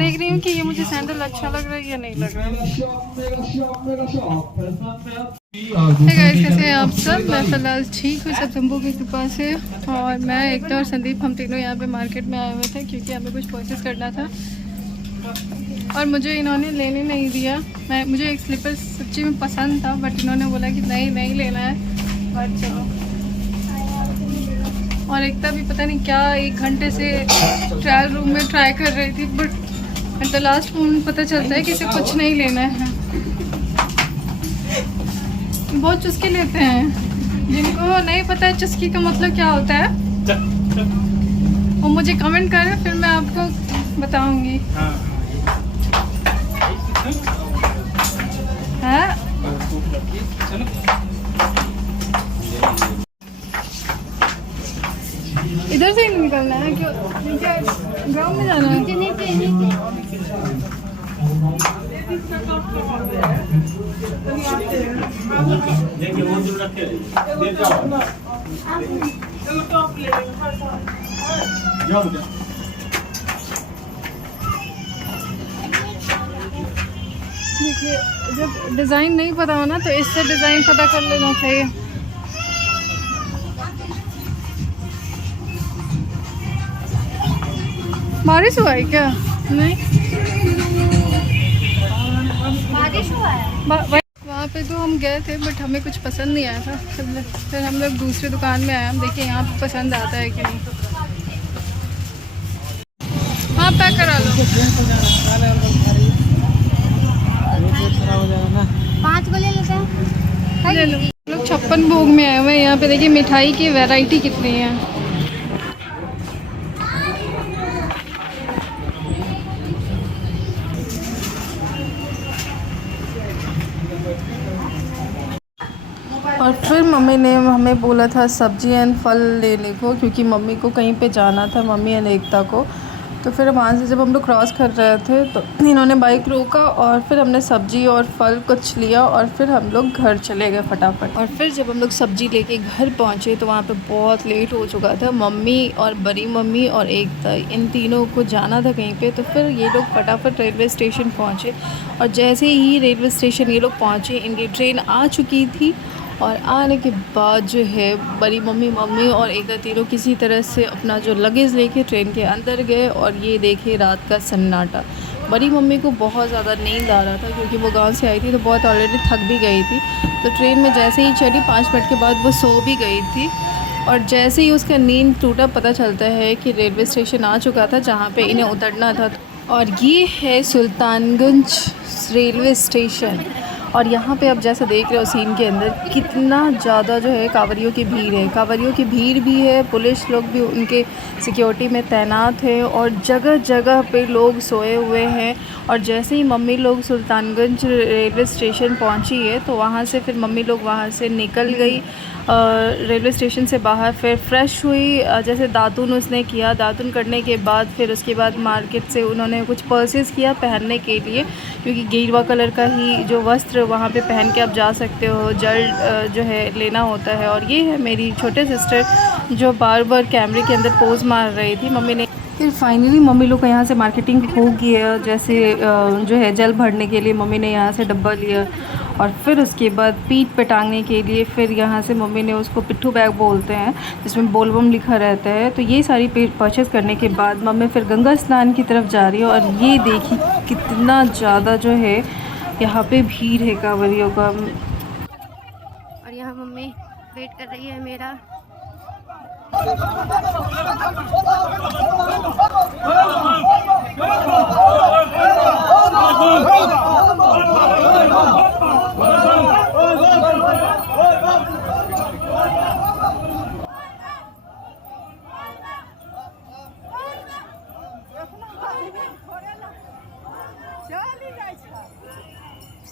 देख रही हूँ कि ये मुझे सैंडल अच्छा लग रहा है या नहीं लग रहा है। हे गाइस, कैसे हैं आप सब? मैं फिलहाल ठीक हूँ, सब शंभू की कृपा से। और मैं एकता और संदीप हम तीनों यहाँ पे मार्केट में आए हुए थे क्योंकि हमें कुछ परचेस करना था और मुझे इन्होंने लेने नहीं दिया। मुझे एक स्लीपर सच्ची में पसंद था बट इन्होंने बोला कि नहीं लेना है। और चलो, और एकता भी पता नहीं क्या 1 घंटे से ट्रायल रूम में ट्राई कर रही थी but at the last moment पता चलता है कि इसे कुछ नहीं लेना है। बहुत चुस्की लेते हैं, जिनको नहीं पता है चुस्की का मतलब क्या होता है वो मुझे कमेंट करें, फिर मैं आपको बताऊंगी। हाँ, इधर से ही निकलना है क्यों? गाँव में जाना है। देखिए, जब डिज़ाइन नहीं पता हो ना तो इससे डिज़ाइन पता कर लेना चाहिए। बारिश हुआ है क्या? नहीं, बारिश हुआ है। वहाँ पे तो हम गए थे बट हमें कुछ पसंद नहीं आया था। फिर हम लोग दूसरी दुकान में आए। हम देखिए यहाँ पे पसंद आता है कि नहीं। हाँ, पैक करा लो। 5 को ले लेते हैं। ले लो। हम लोग 56 भोग में आए हुए हैं। यहाँ पे देखिए मिठाई की वैरायटी कितनी है। और फिर मम्मी ने हमें बोला था सब्जी एंड फल लेने को क्योंकि मम्मी को कहीं पे जाना था, मम्मी एंड एकता को। तो फिर वहाँ से जब हम लोग क्रॉस कर रहे थे तो इन्होंने बाइक रोका और फिर हमने सब्जी और फल कुछ लिया और फिर हम लोग घर चले गए फटाफट। और फिर जब हम लोग सब्जी लेके घर पहुँचे तो वहाँ पे बहुत लेट हो चुका था। मम्मी और बड़ी मम्मी और एकता, इन तीनों को जाना था कहीं पे। तो फिर ये लोग फटाफट रेलवे स्टेशन पहुँचे और जैसे ही रेलवे स्टेशन ये लोग पहुँचे इनकी ट्रेन आ चुकी थी। और आने के बाद जो है बड़ी मम्मी और एकता तीनों किसी तरह से अपना जो लगेज लेके ट्रेन के अंदर गए। और ये देखे रात का सन्नाटा। बड़ी मम्मी को बहुत ज़्यादा नींद आ रहा था क्योंकि वो गांव से आई थी तो बहुत ऑलरेडी थक भी गई थी। तो ट्रेन में जैसे ही चढ़ी 5 मिनट के बाद वो सो भी गई थी। और जैसे ही उसका नींद टूटा पता चलता है कि रेलवे स्टेशन आ चुका था जहाँ पे इन्हें उतरना था। और ये है सुल्तानगंज रेलवे स्टेशन। और यहाँ पे आप जैसा देख रहे हो सीन के अंदर कितना ज़्यादा जो है कांवरियों की भीड़ है। कांवरियों की भीड़ भी है, पुलिस लोग भी उनके सिक्योरिटी में तैनात हैं और जगह जगह पे लोग सोए हुए हैं। और जैसे ही मम्मी लोग सुल्तानगंज रेलवे स्टेशन पहुँची है तो वहाँ से फिर मम्मी लोग वहाँ से निकल गई रेलवे स्टेशन से बाहर। फिर फ्रेश हुई, जैसे दातुन उसने किया। दातुन करने के बाद फिर उसके बाद मार्केट से उन्होंने कुछ परचेज़ किया पहनने के लिए क्योंकि गेरुआ कलर का ही जो वस्त्र वहाँ पे पहन के आप जा सकते हो, जल जो है लेना होता है। और ये है मेरी छोटे सिस्टर जो बार बार कैमरे के अंदर पोज मार रही थी। मम्मी ने फिर फाइनली मम्मी लोग का यहाँ से मार्केटिंग हो गया। जैसे जो है जल भरने के लिए मम्मी ने यहाँ से डब्बा लिया और फिर उसके बाद पीठ पे टांगने के लिए फिर यहाँ से मम्मी ने उसको पिट्ठू बैग बोलते हैं जिसमें बोलबम लिखा रहता है। तो ये सारी परचेज़ करने के बाद मम्मी फिर गंगा स्नान की तरफ जा रही है। और ये देखिए कितना ज़्यादा जो है यहाँ पे भीड़ है कांवरियों का। और यहाँ मम्मी वेट कर रही है मेरा।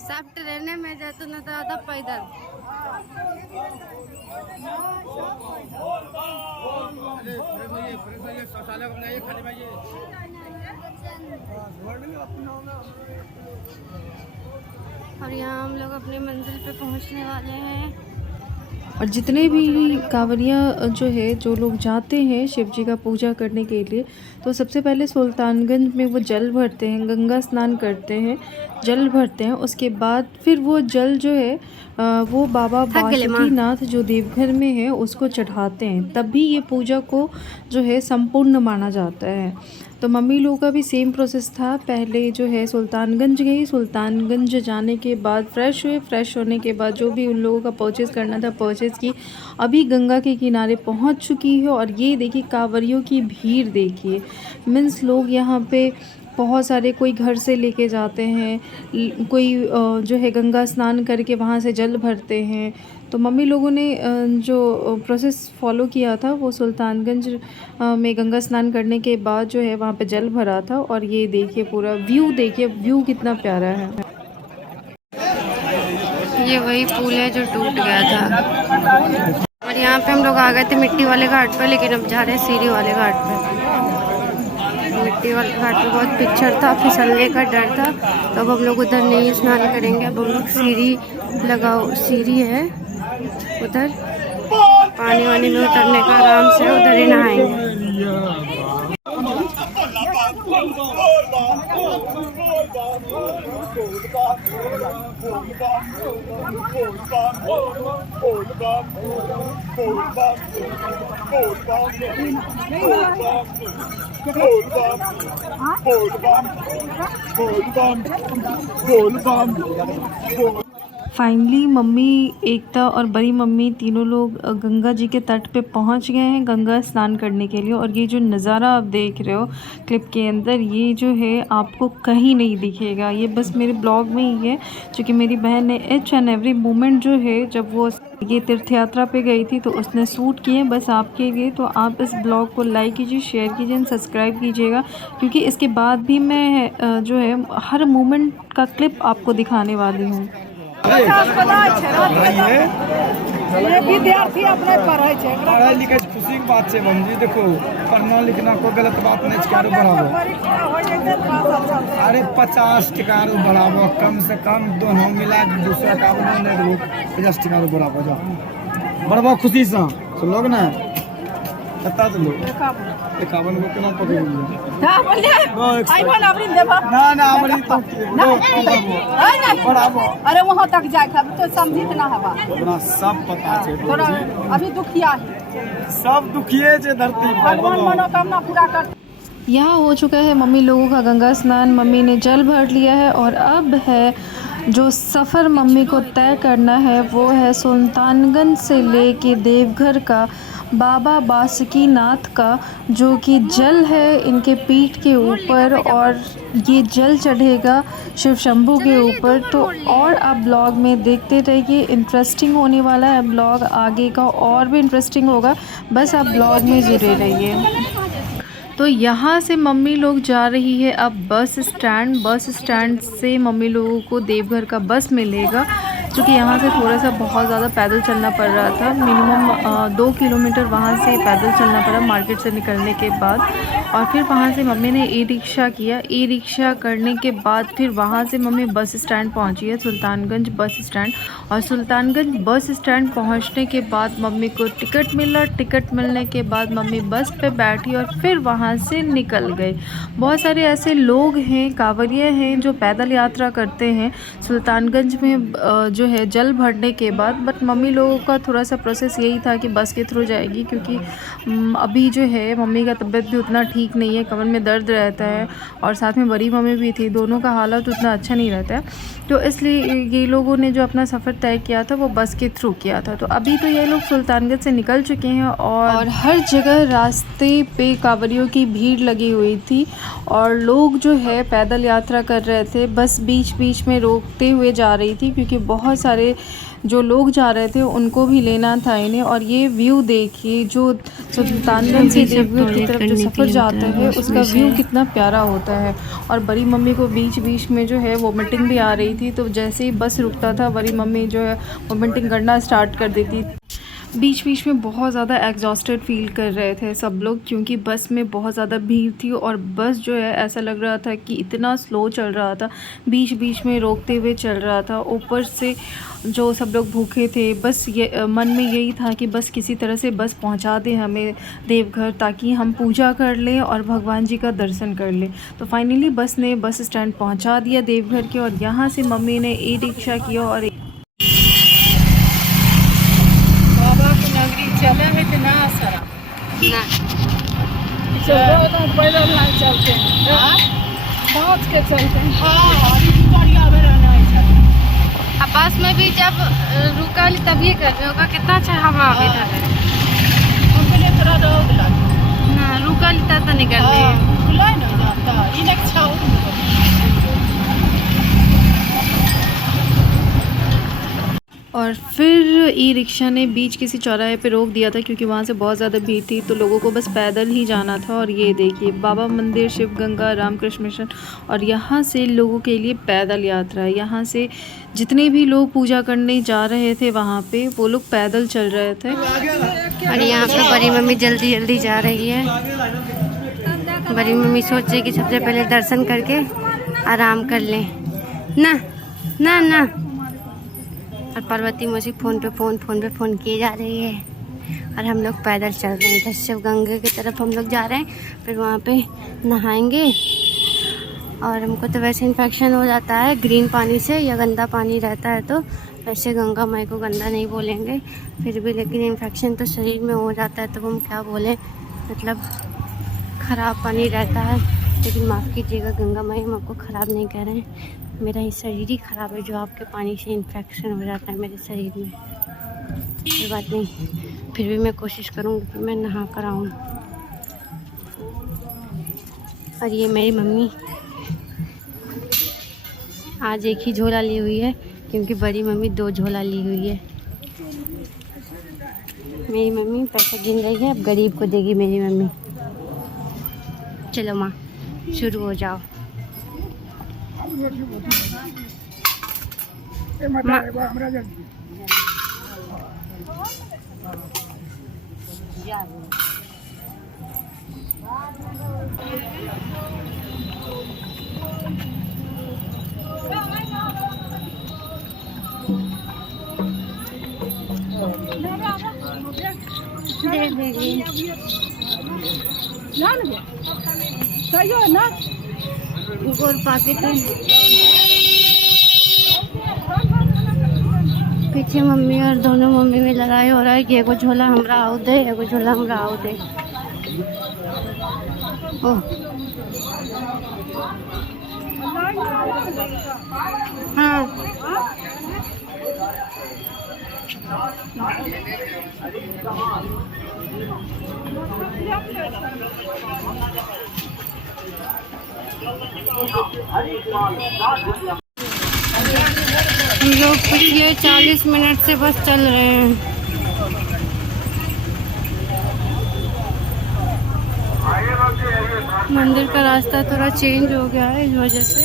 सब ट्रेन में जाते न तो आता पैदल। और यहाँ हम लोग अपनी मंजिल पे पहुँचने वाले हैं। और जितने भी कांवरिया जो है, जो लोग जाते हैं शिव जी का पूजा करने के लिए, तो सबसे पहले सुल्तानगंज में वो जल भरते हैं, गंगा स्नान करते हैं, जल भरते हैं। उसके बाद फिर वो जल जो है वो बाबा बासुकीनाथ जो देवघर में है उसको चढ़ाते हैं, तभी ये पूजा को जो है संपूर्ण माना जाता है। तो मम्मी लोगों का भी सेम प्रोसेस था। पहले जो है सुल्तानगंज गई, सुल्तानगंज जाने के बाद फ्रेश हुए, फ्रेश होने के बाद जो भी उन लोगों का परचेज़ करना था परचेज़ की। अभी गंगा के किनारे पहुंच चुकी है और ये देखिए कांवरियों की भीड़ देखिए, मीन्स लोग यहाँ पे बहुत सारे, कोई घर से लेके जाते हैं, कोई जो है गंगा स्नान करके वहाँ से जल भरते हैं। तो मम्मी लोगों ने जो प्रोसेस फॉलो किया था वो सुल्तानगंज में गंगा स्नान करने के बाद जो है वहाँ पे जल भरा था। और ये देखिए पूरा व्यू, देखिए व्यू कितना प्यारा है। ये वही पुल है जो टूट गया था। और यहाँ पे हम लोग आ गए थे मिट्टी वाले घाट पर, लेकिन अब जा रहे हैं सीढ़ी वाले घाट पर। मिट्टी वाले घाट पर बहुत पिक्चर था, फिसलने का डर था, तो अब हम लोग उधर नहीं स्नान करेंगे। अब हम लोग सीढ़ी है उधर, पानी वानी में उतरने का आराम से उधर ही नहाएंगे। फाइनली मम्मी, एकता और बड़ी मम्मी तीनों लोग गंगा जी के तट पे पहुंच गए हैं गंगा स्नान करने के लिए। और ये जो नज़ारा आप देख रहे हो क्लिप के अंदर, ये जो है आपको कहीं नहीं दिखेगा, ये बस मेरे ब्लॉग में ही है, क्योंकि मेरी बहन ने ईच एंड एवरी मोमेंट जो है, जब वो ये तीर्थ यात्रा पे गई थी तो उसने शूट किए बस आपके लिए। तो आप इस ब्लॉग को लाइक कीजिए, शेयर कीजिए एंड सब्सक्राइब कीजिएगा, क्योंकि इसके बाद भी मैं जो है हर मोमेंट का क्लिप आपको दिखाने वाली हूँ। विद्यार्थी अपने पढ़ाई लिखाई खुशी की बात है बहन जी। देखो पढ़ना लिखना कोई गलत बात नहीं, करो बढ़ावो। अरे 50 टका बढ़ावो, कम से कम दोनों मिला के दूसरा का 50 टका बढ़ावो, जाओ बढ़ावो खुशी से। सुन लोग ना बता दो लोग 51 को केना पकड़ अरे वहाँ तक जाए तो समझी ना हवा सब पता है, अभी दुखिया है, सब दुखिए धरती भगवान मनोकामना पूरा कर। यहाँ हो चुका है मम्मी लोगों का गंगा स्नान, मम्मी ने जल भर लिया है और अब है जो सफ़र मम्मी को तय करना है वो है सुल्तानगंज से लेके देवघर का बाबा बासुकीनाथ का, जो कि जल है इनके पीठ के ऊपर और ये जल चढ़ेगा शिव शंभू के ऊपर। तो और आप ब्लॉग में देखते रहिए, इंटरेस्टिंग होने वाला है ब्लॉग, आगे का और भी इंटरेस्टिंग होगा, बस आप ब्लॉग में जुड़े रहिए। तो यहाँ से मम्मी लोग जा रही है अब बस स्टैंड से मम्मी लोगों को देवघर का बस मिलेगा, क्योंकि यहाँ से थोड़ा सा बहुत ज़्यादा पैदल चलना पड़ रहा था, मिनिमम 2 किलोमीटर वहाँ से पैदल चलना पड़ा मार्केट से निकलने के बाद। और फिर वहाँ से मम्मी ने ई रिक्शा किया, ई रिक्शा करने के बाद फिर वहाँ से मम्मी बस स्टैंड पहुँची है, सुल्तानगंज बस स्टैंड। और सुल्तानगंज बस स्टैंड पहुँचने के बाद मम्मी को टिकट मिला, टिकट मिलने के बाद मम्मी बस पे बैठी और फिर वहाँ से निकल गई। बहुत सारे ऐसे लोग हैं, कांवरिया हैं, जो पैदल यात्रा करते हैं सुल्तानगंज में जो है जल भरने के बाद। बट मम्मी लोगों का थोड़ा सा प्रोसेस यही था कि बस के थ्रू जाएगी, क्योंकि अभी जो है मम्मी का तबीयत भी उतना ठीक नहीं है, कमर में दर्द रहता है और साथ में बड़ी मम्मी भी थी, दोनों का हालत उतना अच्छा नहीं रहता है। तो इसलिए ये लोगों ने जो अपना सफ़र तय किया था वो बस के थ्रू किया था। तो अभी तो ये लोग सुल्तानगंज से निकल चुके हैं और हर जगह रास्ते पे कांवरियों की भीड़ लगी हुई थी और लोग जो है पैदल यात्रा कर रहे थे। बस बीच बीच में रोकते हुए जा रही थी, क्योंकि बहुत सारे जो लोग जा रहे थे उनको भी लेना था इन्हें। और ये व्यू देखिए, जो सुल्तानगंज से देवघर की तरफ जो सफ़र जाता है उसका व्यू कितना प्यारा होता है। और बड़ी मम्मी को बीच बीच में जो है वोमिटिंग भी आ रही थी, तो जैसे ही बस रुकता था बड़ी मम्मी जो है वोमिटिंग करना स्टार्ट कर देती। बीच बीच में बहुत ज़्यादा एग्जॉस्टेड फील कर रहे थे सब लोग, क्योंकि बस में बहुत ज़्यादा भीड़ थी और बस जो है ऐसा लग रहा था कि इतना स्लो चल रहा था, बीच बीच में रोकते हुए चल रहा था। ऊपर से जो सब लोग भूखे थे, बस ये मन में यही था कि बस किसी तरह से बस पहुंचा दे हमें देवघर, ताकि हम पूजा कर लें और भगवान जी का दर्शन कर लें। तो फाइनली बस ने बस स्टैंड पहुंचा दिया देवघर के, और यहाँ से मम्मी ने ई-रिक्शा किया और बाबा की नगरी चले में इतना सारा ना चलो तो पैदल ना चलते हैं, पहुँच के चलते हैं। हाँ अभी गाड़िया में रहना है सर। अब बस में भी जब रुका तब ये कर रहे होगा, कितना अच्छा हवा आ गया था उनके लिए थोड़ा रोग लगा ना, रुका लेता तो निकल रही खुला ना जाता इन्हें छाव। और फिर ई रिक्शा ने बीच किसी चौराहे पे रोक दिया था, क्योंकि वहाँ से बहुत ज़्यादा भीड़ थी, तो लोगों को बस पैदल ही जाना था। और ये देखिए बाबा मंदिर, शिव गंगा, रामकृष्ण मिशन, और यहाँ से लोगों के लिए पैदल यात्रा है। यहाँ से जितने भी लोग पूजा करने जा रहे थे वहाँ पे, वो लोग पैदल चल रहे थे। और यहाँ पे बड़ी मम्मी जल्दी जल्दी जा रही है। बड़ी मम्मी सोच रही कि सबसे पहले दर्शन करके आराम कर लें। ना ना ना। और पार्वती मौसी फ़ोन पे फ़ोन किए जा रही है, और हम लोग पैदल चल रहे हैं। इधर शिव गंगा की तरफ हम लोग जा रहे हैं, फिर वहाँ पे नहाएंगे। और हमको तो वैसे इन्फेक्शन हो जाता है ग्रीन पानी से, या गंदा पानी रहता है तो। वैसे गंगा माई को गंदा नहीं बोलेंगे फिर भी, लेकिन इन्फेक्शन तो शरीर में हो जाता है तो हम क्या बोलें, मतलब ख़राब पानी रहता है। लेकिन माफ़ कीजिएगा गंगा माई, हम आपको ख़राब नहीं कह रहे हैं, मेरा ही शरीर ही ख़राब है जो आपके पानी से इन्फेक्शन हो जाता है मेरे शरीर में। कोई बात नहीं, फिर भी मैं कोशिश करूँगी कि मैं नहा कर आऊँ। और ये मेरी मम्मी आज एक ही झोला ली हुई है, क्योंकि बड़ी मम्मी 2 झोला ली हुई है। मेरी मम्मी पैसा गिन रही है, अब गरीब को देगी मेरी मम्मी। चलो माँ शुरू हो जाओ। माँ दे देगी ना गोल पाकिट है। पीछे मम्मी और दोनों मम्मी में लड़ाई हो रहा है कि एगो झोला हमरा आओ दे, एगो झोला हमरा आओ दे। ओह हाँ हम लोग पिछले 40 मिनट से बस चल रहे हैं। मंदिर का रास्ता थोड़ा चेंज हो गया है इस वजह से।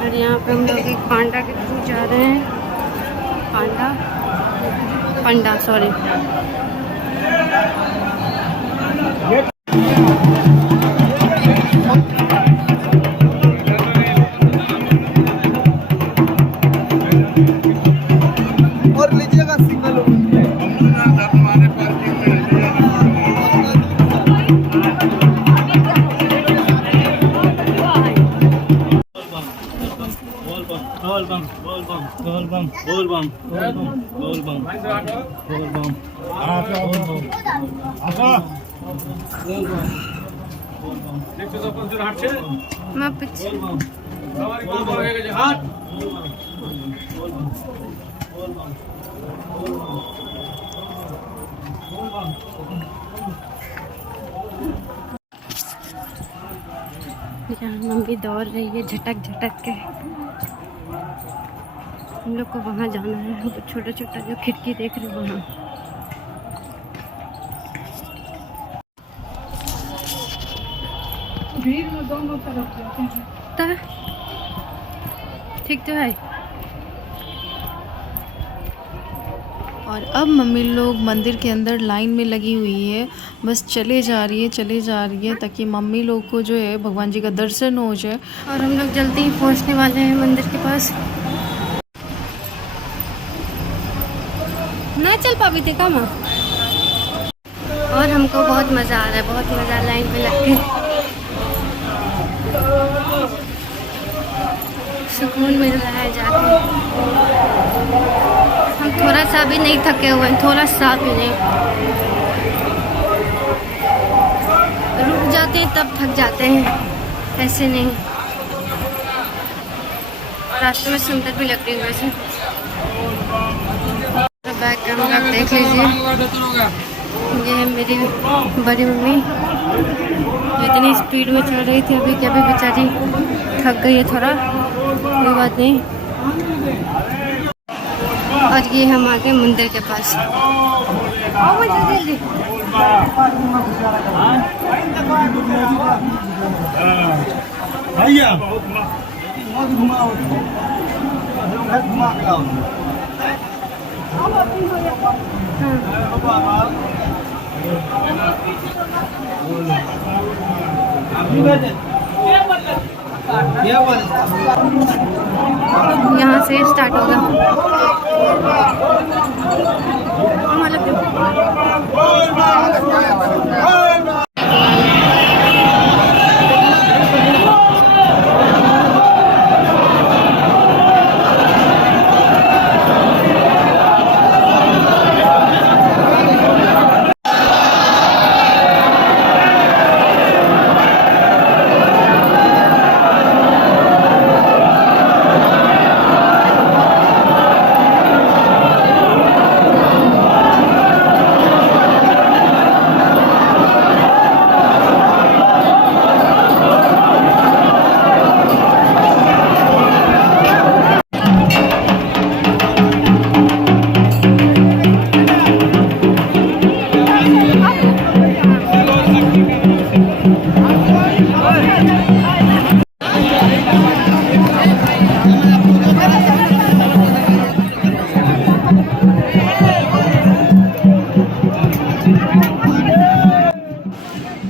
और यहाँ पे हम लोग एक पांडा के थ्रू जा रहे हैं। पांडा सॉरी। और लीजिएगा सिग्नल। मैं पीछे यहाँ मम्मी दौड़ रही है झटक झटक के। हम लोग को वहाँ जाना है, वो छोटा छोटा जो खिड़की देख रहे वहाँ। भीड़ में दोनों तरफ जाते हैं। तो ठीक तो है। और अब मम्मी लोग मंदिर के अंदर लाइन में लगी हुई है, बस चले जा रही है ताकि मम्मी लोग को जो है भगवान जी का दर्शन हो जाए। और हम लोग जल्दी ही पहुँचने वाले हैं मंदिर के पास। ना चल पावी थे का माँ। और हमको बहुत मज़ा आ रहा है, बहुत मज़ा लाइन में लग के। सुकून मिल रहा है जाके। हम थोड़ा सा भी नहीं थके हुए हैं, थोड़ा सा भी नहीं। रुक जाते हैं तब थक जाते हैं, ऐसे नहीं। रास्ते में सुंदर भी लग रही है वैसे। बैक कैमरा देख लीजिए, ये है मेरी बड़ी मम्मी। इतनी स्पीड में चल रही थी अभी कि अभी बेचारी थक गई है थोड़ा, कोई बात नहीं। और ये हम आ गए मंदिर के पास। आओ जल्दी। भैया यहाँ से स्टार्ट होगा।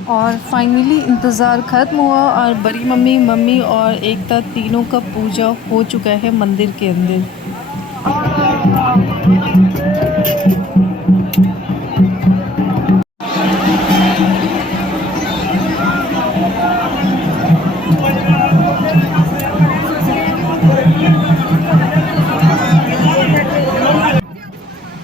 और फाइनली इंतज़ार ख़त्म हुआ और बड़ी मम्मी, मम्मी और एकता तीनों का पूजा हो चुका है मंदिर के अंदर।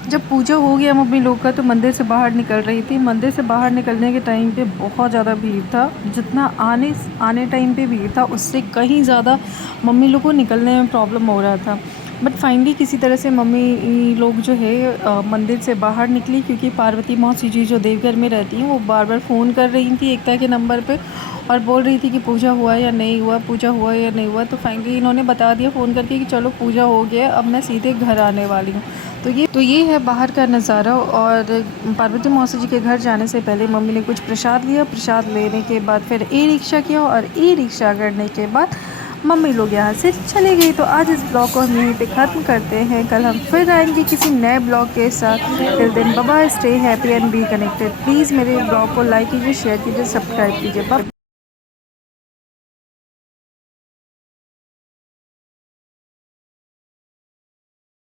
जब पूजा हो गया मम्मी लोग का तो मंदिर से बाहर निकल रही थी। मंदिर से बाहर निकलने के टाइम पे बहुत ज़्यादा भीड़ था। जितना आने टाइम पे भीड़ था उससे कहीं ज़्यादा मम्मी लोग को निकलने में प्रॉब्लम हो रहा था। बट फाइनली किसी तरह से मम्मी लोग जो है मंदिर से बाहर निकली, क्योंकि पार्वती मौसी जी जो देवघर में रहती हैं वो बार बार फ़ोन कर रही थी एकता के नंबर पे और बोल रही थी कि पूजा हुआ या नहीं हुआ, पूजा हुआ या नहीं हुआ। तो फाइनली इन्होंने बता दिया फ़ोन करके कि चलो पूजा हो गया, अब मैं सीधे घर आने वाली हूँ। तो ये है बाहर का नज़ारा। और पार्वती मौसी जी के घर जाने से पहले मम्मी ने कुछ प्रसाद लिया। प्रसाद लेने के बाद फिर ई-रिक्शा किया और ई-रिक्शा करने के बाद मम्मी लोग यहाँ से चले गई। तो आज इस ब्लॉग को हम यहीं पे ख़त्म करते हैं। कल हम फिर आएंगे किसी नए ब्लॉग के साथ। Till then bye bye, stay happy and be connected. Please मेरे ब्लॉग को लाइक कीजिए, शेयर कीजिए, सब्सक्राइब कीजिए। बाय।